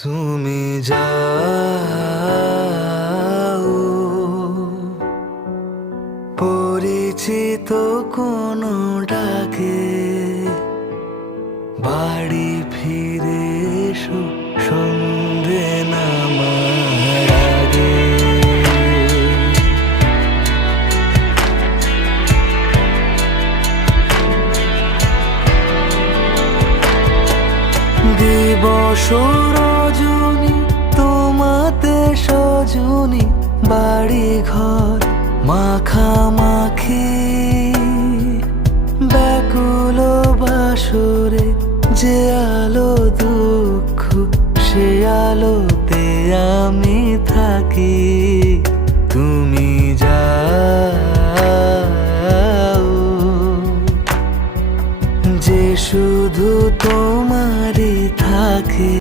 তুমি যাও পরিচিত কোনো ডাকে, বাড়ি ফিরে এসো সন্ধে নামার আগে। দিবস রজনী তোমাতে সজনী, বাড়ি ঘর মাখামাখি, ব্যাকুল বাসরে যে আলো দুঃখ সে আলোতে আমি থাকি। তুমি যাও যে শুধু